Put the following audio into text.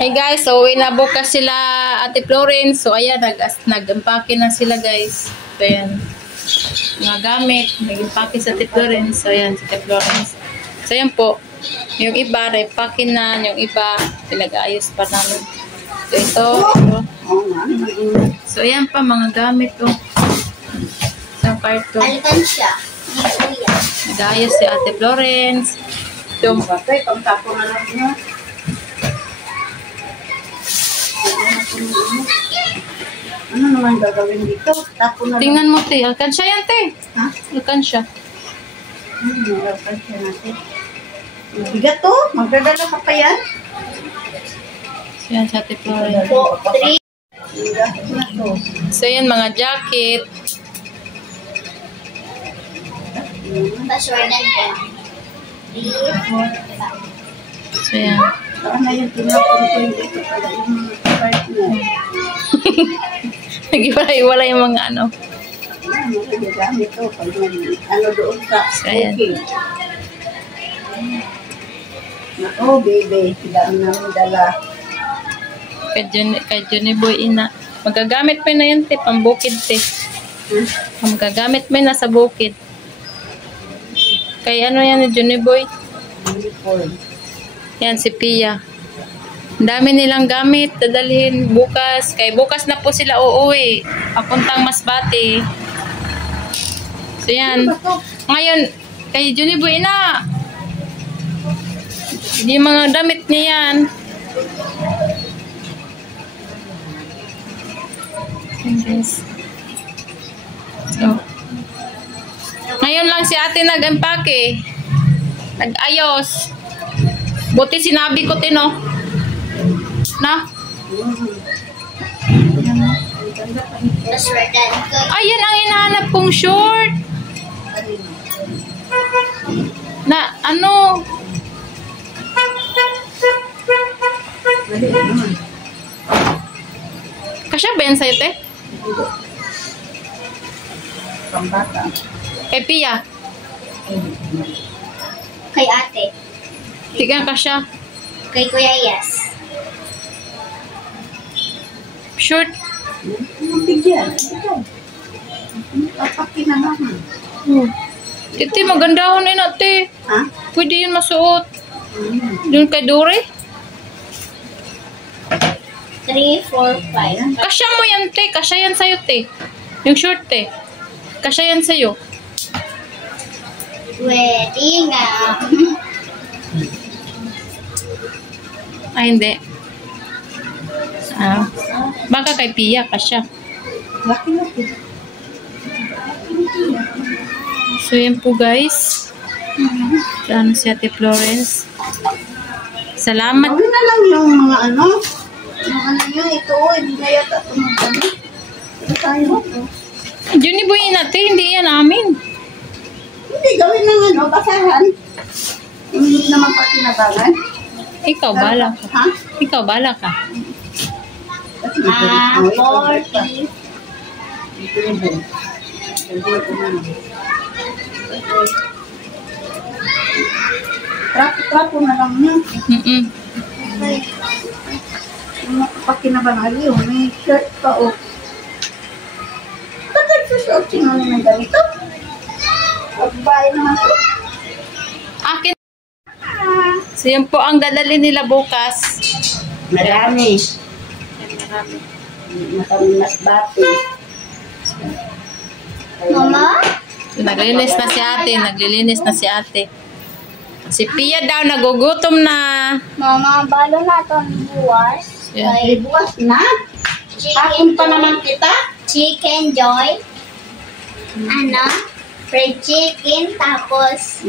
Hey guys, so uwi na bukas sila Ate Florence. So ayan, nag-empake na sila guys. So ayan, mga gamit, nag-empake sa Ate Florence. So ayan, sa Ate Florence. So ayan po, yung iba, repake na, yung iba, pinag-ayos pa namin. So ito. So ayan pa, mga gamit to. Isang karton. Alkansya. Nag-ayos si Ate Florence. Yung Patay, pagtapon na lang niya. Ano naman gagawin dito? Tapon na lang. tingnan mo, te. Alkansya yan, te. Ha? Alkansya. Alkansya natin. Bigat to. Magdadala ka pa yan. So yan, sa Ate Florence. 3. Bigat na to. So yan, mga jacket. Paswordan ko. 3, 4, 5. So yan. Saan na yung tinapon ko yung dito pala yung partner. Nag-iwala yung mga ano. Magagamit to. Pag ano doon sa Ayan. cooking. Nako, baby. Dami namin dala. Kay Johnny Boy ina. Magagamit mo na yan, te. Pambukid, te. Magagamit mo na sa bukid. Kay ano yan ni Johnny Boy? Uniform. Yan, si Pia. Ang dami nilang gamit. Dadalhin bukas. Kay bukas na po sila uuwi. Papuntang Masbate. So yan. Ngayon, kay Johnny Boy ina. Hindi mga damit niya yan. Yes. So, ngayon lang si ate nag-empake. Nag-ayos. Buti sinabi ko, Tino. Na? Paswordan ko. Ayan ang hinahanap kong short. Na, ano? Kasya ba yan sa'yo, te? Pambata. Kay Pia. Kay ate. Tiga kasya. Kay Kuya Yes. Short. Bigyan. Papakinamahan. Ito, maganda ho na yun, ate. Ha? Pwede yun masuot. Doon kay Dore. 3, 4, 5. Kasya mo yan, te. Kasya yan sa'yo, te. Yung short, te. Kasya yan sa'yo. Pwede nga. Ay, hindi. Ah. Baka kay Pia, kasya. Laki-laki. So, yan po, guys. Ano si Ate Florence. Salamat. Gawin na lang yung mga ano. Yung ano nyo, ito, hindi na yata tumagano. Ito tayo. Johnny Boy natin, hindi yan amin. Hindi, gawin ng ano, basahan. Hindi naman pakinabangan. Ikaw, bala ka. Ha? Ikaw, bala ka. Kasi 40. Ito yung buo. Ito na. Trapo na lang niya. Okay. Pakinabangan yun. May shirt pa o. Ba't nagsusuot sinunod ng ganito? Pagbae naman ito. Akin. So, yan po ang dadalhin nila bukas. Marami. Mataminas bati. Mama? So, naglilinis na si ate. Naglilinis na si ate. Si Pia daw, nagugutom na. Mama, balo na ito ang buwas. Yeah. Ay, buwas na. Akin pa naman kita. Chicken joy. Ano? Fried chicken. Tapos